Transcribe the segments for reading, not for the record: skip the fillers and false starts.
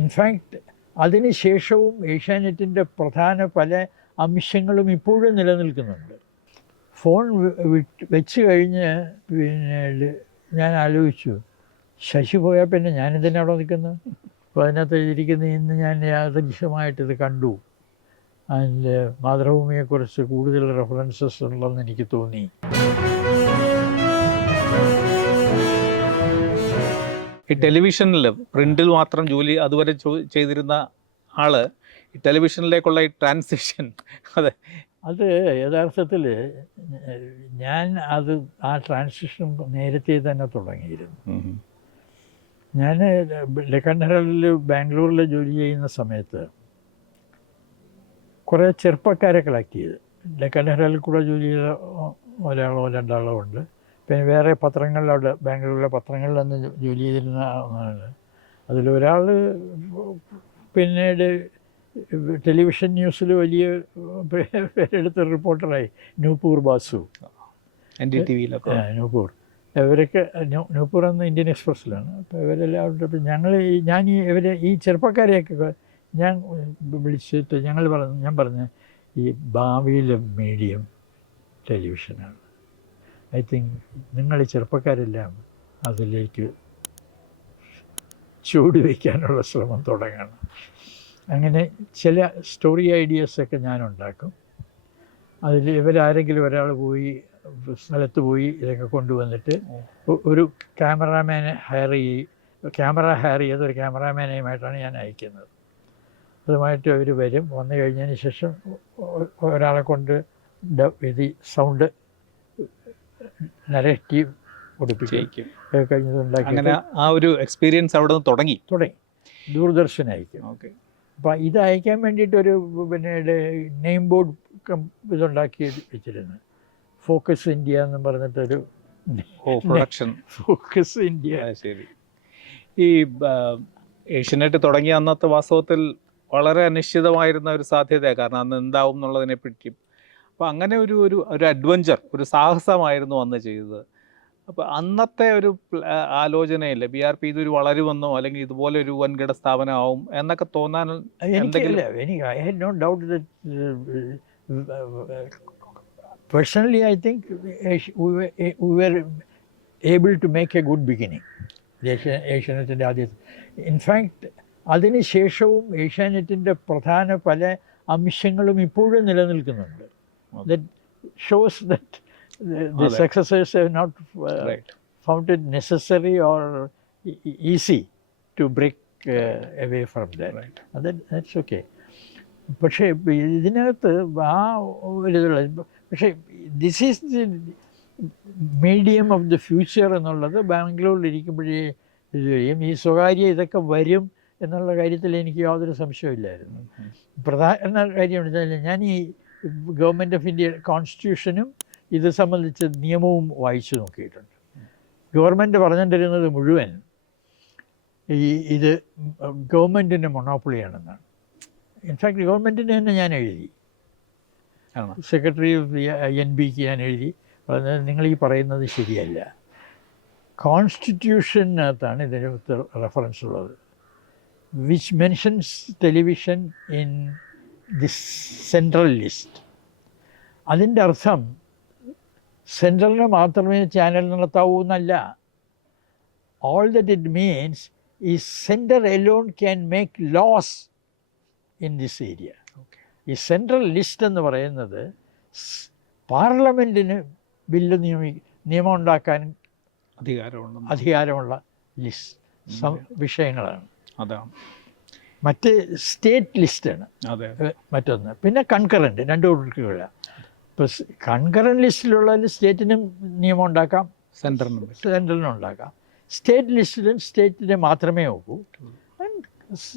In fact അതിന് ശേഷവും ഏഷ്യാനെറ്റിൻ്റെ പ്രധാന പല അംശങ്ങളും ഇപ്പോഴും നിലനിൽക്കുന്നുണ്ട്. ഫോൺ വെച്ച് കഴിഞ്ഞ് പിന്നെ ഞാൻ ആലോചിച്ചു, ശശി പോയാൽ പിന്നെ ഞാനിതിനെ അവിടെ നിൽക്കുന്നത്. അപ്പോൾ അതിനകത്ത് എഴുതിയിരിക്കുന്ന ഇന്ന് ഞാൻ യാദൃശ്യമായിട്ടിത് കണ്ടു, അതിൻ്റെ മാതൃഭൂമിയെക്കുറിച്ച് കൂടുതൽ റെഫറൻസസ് ഉള്ളതെന്ന് എനിക്ക് തോന്നി. ഈ ടെലിവിഷനിൽ പ്രിന്റിൽ മാത്രം ജോലി അതുവരെ ചെയ്തിരുന്ന ആള് ഈ ടെലിവിഷനിലേക്കുള്ള ഈ ട്രാൻസിഷൻ അത് യഥാർത്ഥത്തിൽ ഞാൻ ആ ട്രാൻസിഷൻ നേരത്തെ തന്നെ തുടങ്ങിയിരുന്നു. ഞാൻ ഡെക്കാൻ ഹെറാൾഡിൽ ബാംഗ്ലൂരിൽ ജോലി ചെയ്യുന്ന സമയത്ത് കുറേ ചെറുപ്പക്കാരെ കളക്ട് ചെയ്ത്, ഡെക്കാൻ ഹെറാൾഡിൽ കൂടെ ജോലി ചെയ്ത ഒരാളോ രണ്ടാളോ ഉണ്ട്. പിന്നെ വേറെ പത്രങ്ങളിലവിടെ ബാംഗ്ലൂരിലെ പത്രങ്ങളിലന്ന് ജോലി ചെയ്തിരുന്ന ഒന്നാണ്. അതിലൊരാൾ പിന്നീട് ടെലിവിഷൻ ന്യൂസിൽ വലിയ പേരെടുത്ത റിപ്പോർട്ടറായി, നൂപൂർ ബാസു, NDTV-ലൊക്കെ. നൂപൂർ. ഇവരൊക്കെ നൂപൂർ എന്ന ഇന്ത്യൻ എക്സ്പ്രസ്സിലാണ്. അപ്പോൾ ഇവരെല്ലാം ഞാൻ ഈ ചെറുപ്പക്കാരെയൊക്കെ ഞാൻ വിളിച്ചിട്ട് ഞാൻ പറഞ്ഞു ഈ ഭാവിയിലെ മീഡിയം ടെലിവിഷനാണ്. ഐ തിങ്ക് നിങ്ങൾ ഈ ചെറുപ്പക്കാരെല്ലാം അതിലേക്ക് ചൂട് വയ്ക്കാനുള്ള ശ്രമം തുടങ്ങണം. അങ്ങനെ ചില സ്റ്റോറി ഐഡിയാസൊക്കെ ഞാനുണ്ടാക്കും. അതിൽ ഇവരാരെങ്കിലും ഒരാൾ പോയി സ്ഥലത്ത് പോയി ഇതൊക്കെ കൊണ്ടുവന്നിട്ട് ഒരു ക്യാമറ ഹയർ ചെയ്ത് ഒരു ക്യാമറാമാനെയുമായിട്ടാണ് ഞാൻ അയക്കുന്നത്. അതുമായിട്ട് അവർ വരും. വന്നു കഴിഞ്ഞതിന് ശേഷം ഒരാളെ കൊണ്ട് ഇത് സൗണ്ട് നരേറ്റീവ് കൊടുപ്പിക്കും. കഴിഞ്ഞതുണ്ടാക്കി അങ്ങനെ ആ ഒരു എക്സ്പീരിയൻസ് അവിടെ നിന്ന് തുടങ്ങി ദൂരദർശൻ അയക്കും. ഓക്കെ. അപ്പോൾ ഇത് അയക്കാൻ വേണ്ടിയിട്ടൊരു നെയിം ബോർഡ് ഇതുണ്ടാക്കി വെച്ചിരുന്നു. ഫോക്കസ് ഇന്ത്യ എന്നും പറഞ്ഞിട്ടൊരു പ്രൊഡക്ഷൻ. Focus India. ശരി. ഈ ഏഷ്യനെറ്റ് തുടങ്ങിയ അന്നത്തെ വാസ്തവത്തിൽ വളരെ അനിശ്ചിതമായിരുന്ന ഒരു സാധ്യതയാണ്. കാരണം അന്ന് എന്താവും എന്നുള്ളതിനെ പറ്റിയും. അപ്പോൾ അങ്ങനെ ഒരു അഡ്വഞ്ചർ, ഒരു സാഹസമായിരുന്നു അന്ന് ചെയ്തത്. അപ്പോൾ അന്നത്തെ ഒരു ആലോചനയില്ലേ BRP ഇതൊരു വളരുമെന്നോ അല്ലെങ്കിൽ ഇതുപോലെ ഒരു വൻകിട സ്ഥാപനമാവും എന്നൊക്കെ തോന്നാൻ Personally, I think we were able to make a good beginning. ഏഷ്യാനെറ്റിൻ്റെ ആദ്യത്തെ. ഇൻഫാക്റ്റ് അതിന് ശേഷവും ഏഷ്യാനെറ്റിൻ്റെ പ്രധാന പല അംശങ്ങളും ഇപ്പോഴും നിലനിൽക്കുന്നുണ്ട്. That shows that the successors have not found it necessary or easy to break away from that. That's okay. പക്ഷേ ഇതിനകത്ത് ആ ഒരിതുള്ള, പക്ഷേ this is the medium of the future എന്നുള്ളത് ബാംഗ്ലൂരിലിരിക്കുമ്പോഴേ ഇത് ചെയ്യും. ഈ സ്വകാര്യ ഇതൊക്കെ വരും എന്നുള്ള കാര്യത്തിൽ എനിക്ക് യാതൊരു സംശയമില്ലായിരുന്നു. പ്രധാന കാര്യം വെച്ചാൽ ഞാൻ ഈ ഗവൺമെൻറ് ഓഫ് ഇന്ത്യ കോൺസ്റ്റിറ്റ്യൂഷനും ഇത് സംബന്ധിച്ച് നിയമവും വായിച്ചു നോക്കിയിട്ടുണ്ട്. ഗവൺമെൻറ് പറഞ്ഞുകൊണ്ടിരുന്നത് മുഴുവൻ ഇത് ഗവൺമെൻറ്റിൻ്റെ മൊണോപ്പൊളിയാണെന്നാണ്. ഇൻഫാക്ട് ഗവൺമെൻറ്റിന് തന്നെ ഞാൻ എഴുതി, സെക്രട്ടറി ഓഫ് NBക്ക് ഞാൻ എഴുതി, പറഞ്ഞത് നിങ്ങൾ ഈ പറയുന്നത് ശരിയല്ല. കോൺസ്റ്റിറ്റ്യൂഷനകത്താണ് ഇതിന് റെഫറൻസ് ഉള്ളത്, which mentions television in this central list. അതിൻ്റെ അർത്ഥം സെൻട്രലിന് മാത്രമേ ചാനൽ നടത്താവൂ എന്നല്ല. ഓൾ ദറ്റ് ഇറ്റ് മീൻസ് ഈ centre Elon can make laws in this area. ഈ സെൻട്രൽ ലിസ്റ്റ് എന്ന് പറയുന്നത് പാർലമെൻറ്റിന് ബില്ല് നിയമം ഉണ്ടാക്കാൻ അധികാരമുള്ള ലിസ്റ്റ് വിഷയങ്ങളാണ്. അതാണ്. മറ്റ് സ്റ്റേറ്റ് ലിസ്റ്റാണ് മറ്റൊന്ന്. പിന്നെ കൺകറൻറ്റ്, രണ്ട് കൊടുക്കുകയില്ല. ഇപ്പോൾ കൺകറൻറ്റ് ലിസ്റ്റിലുള്ളതിൽ സ്റ്റേറ്റിനും നിയമം ഉണ്ടാക്കാം, സെൻട്രലിനും ഉണ്ടാക്കാം. സ്റ്റേറ്റ് ലിസ്റ്റിലും സ്റ്റേറ്റിന് മാത്രമേ നോക്കൂ,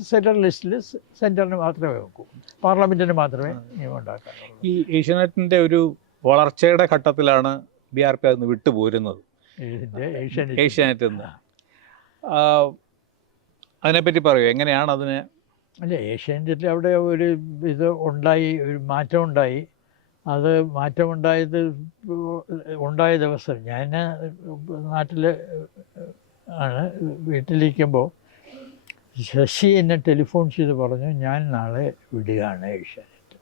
സെൻട്രൽ ലിസ്റ്റിൽ സെൻട്രലിന് മാത്രമേ നോക്കൂ, പാർലമെൻറ്റിന് മാത്രമേ നിയമം ഉണ്ടാക്കാം. ഈ ഏഷ്യാനെറ്റിൻ്റെ ഒരു വളർച്ചയുടെ ഘട്ടത്തിലാണ് BRP അതിന് വിട്ടുപോരുന്നത്, ഏഷ്യാനെറ്റിൽ നിന്ന്. അതിനെപ്പറ്റി പറയൂ, എങ്ങനെയാണ് അതിന്? അല്ല, ഏഷ്യാനെറ്റിൽ അവിടെ ഒരു ഇത് ഉണ്ടായി, ഒരു മാറ്റം ഉണ്ടായി. അത് ഉണ്ടായ ദിവസം ഞാൻ നാട്ടിൽ ആണ്, വീട്ടിലിരിക്കുമ്പോൾ ശശി എന്നെ ടെലിഫോൺ ചെയ്ത് പറഞ്ഞു, ഞാൻ നാളെ വിടുകയാണ് ഏഷ്യാനെറ്റ്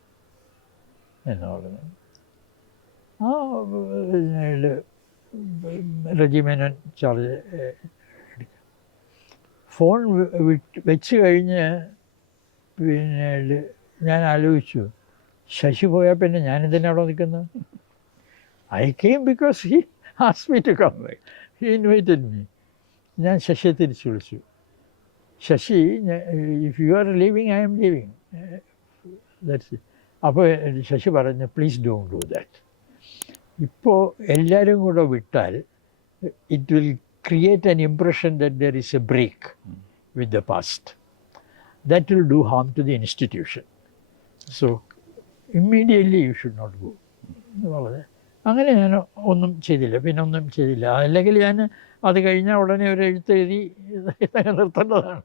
എന്ന് പറഞ്ഞു. ആ റെജിമേനൻ ചാർജ് എടുക്കാം. ഫോൺ വെച്ച് കഴിഞ്ഞ് പിന്നീട് ഞാൻ ആലോചിച്ചു, ശശി പോയാൽ പിന്നെ ഞാനെന്തിനാ അവിടെ നിൽക്കുന്നത്? I came because he asked me to come, he invited me. ഞാൻ ശശിയെ തിരിച്ചു വിളിച്ചു, Shashi, if you are leaving I am leaving, that's it. അപ്പോൾ ശശി പറഞ്ഞു, പ്ലീസ് ഡോണ്ട് ഡു ദാറ്റ്. ഇപ്പോൾ എല്ലാവരും കൂടെ വിട്ടാൽ it will create an impression that there is a break with the past. That will do harm to the institution. So immediately you should not go എന്ന് പറഞ്ഞു. അങ്ങനെ ഞാൻ ഒന്നും ചെയ്തില്ല, പിന്നെ ഒന്നും ചെയ്തില്ല. അല്ലെങ്കിൽ ഞാൻ അത് കഴിഞ്ഞാൽ ഉടനെ ഒരു എഴുത്തെഴുതി നിർത്തേണ്ടതാണ്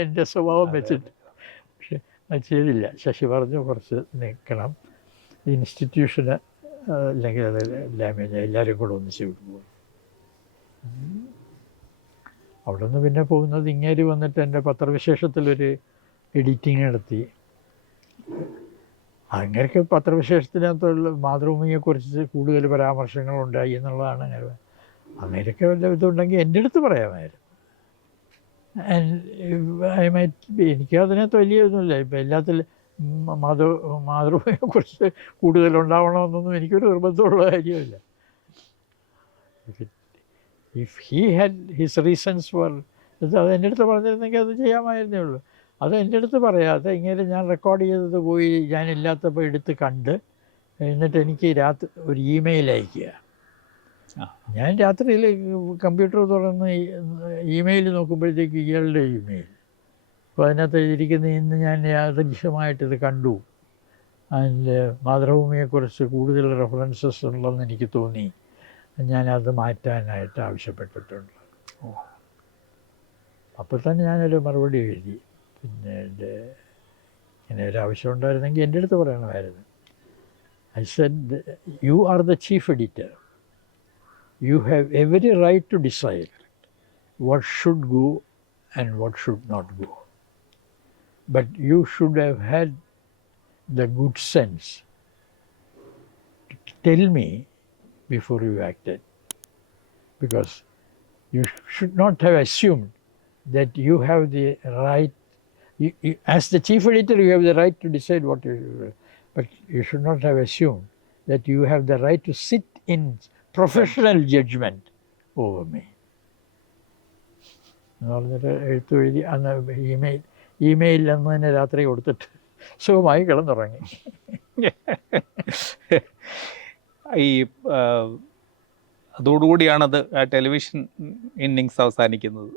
എൻ്റെ സ്വഭാവം വെച്ചിട്ട്. പക്ഷെ അത് ചെയ്തില്ല. ശശി പറഞ്ഞു, കുറച്ച് നിൽക്കണം, ഇൻസ്റ്റിറ്റ്യൂഷന് അല്ലെങ്കിൽ അത് ഡാമേജ്, എല്ലാവരും കൂടെ ഒന്നിച്ച് വിട്ടുപോകും. അവിടെ നിന്ന് പിന്നെ പോകുന്നത്, ഇങ്ങേര് വന്നിട്ട് എൻ്റെ പത്രവിശേഷത്തിലൊരു എഡിറ്റിംഗ് നടത്തി. അങ്ങനെയൊക്കെ പത്രവിശേഷത്തിനകത്തുള്ള മാതൃഭൂമിയെക്കുറിച്ച് കൂടുതൽ പരാമർശങ്ങളുണ്ടായി എന്നുള്ളതാണ്. അങ്ങനെയൊക്കെ വല്ല ഇതുണ്ടെങ്കിൽ എൻ്റെ അടുത്ത് പറയാമായിരുന്നു. എനിക്ക് അതിനകത്ത് വലിയ ഇതൊന്നുമില്ല. ഇപ്പം എല്ലാത്തിലും മാതൃഭൂമിയെക്കുറിച്ച് കൂടുതലുണ്ടാവണമെന്നൊന്നും എനിക്കൊരു നിർബന്ധമുള്ള കാര്യമില്ല. If he had his reasons for അത് എൻ്റെ അടുത്ത് പറഞ്ഞിരുന്നെങ്കിൽ അത് ചെയ്യാമായിരുന്നേ ഉള്ളൂ. അത് എൻ്റെ അടുത്ത് പറയാതെ ഇങ്ങനെ ഞാൻ റെക്കോർഡ് ചെയ്തത് പോയി ഞാനില്ലാത്തപ്പോൾ എടുത്ത് കണ്ട്, എന്നിട്ട് എനിക്ക് രാത്രി ഒരു ഇമെയിൽ അയക്കുക. ഞാൻ രാത്രിയിൽ കമ്പ്യൂട്ടർ തുറന്ന് ഇമെയിൽ നോക്കുമ്പോഴത്തേക്ക് ഇയാളുടെ ഇമെയിൽ. അപ്പോൾ അതിനകത്ത് എഴുതിയിരിക്കുന്ന, ഇന്ന് ഞാൻ യാദൃശ്യമായിട്ടിത് കണ്ടു, അതിൻ്റെ മാതൃഭൂമിയെക്കുറിച്ച് കൂടുതൽ റെഫറൻസസ് ഉള്ളതെന്ന് എനിക്ക് തോന്നി, ഞാനത് മാറ്റാനായിട്ട് ആവശ്യപ്പെട്ടിട്ടുണ്ട്. അപ്പോൾ തന്നെ ഞാനൊരു മറുപടി എഴുതി. പിന്നെ ഇങ്ങനെ ഒരു ആവശ്യം ഉണ്ടായിരുന്നെങ്കിൽ എൻ്റെ അടുത്ത് പറയണമായിരുന്നു. I said, you are the chief editor, you have every right to decide what should go and what should not go. But you should have had the good sense to tell me before you acted. Because you should not have assumed that you have the right, as the chief editor you have the right to decide what you do. But you should not have assumed that you have the right to sit in professional judgement over me എന്ന് പറഞ്ഞിട്ട് എഴുതി. അന്ന് email അന്ന് തന്നെ രാത്രി കൊടുത്തിട്ട് സുഖമായി കിടന്നുറങ്ങി. ഈ അതോടുകൂടിയാണത് ടെലിവിഷൻ ഇന്നിങ്സ് അവസാനിക്കുന്നത്.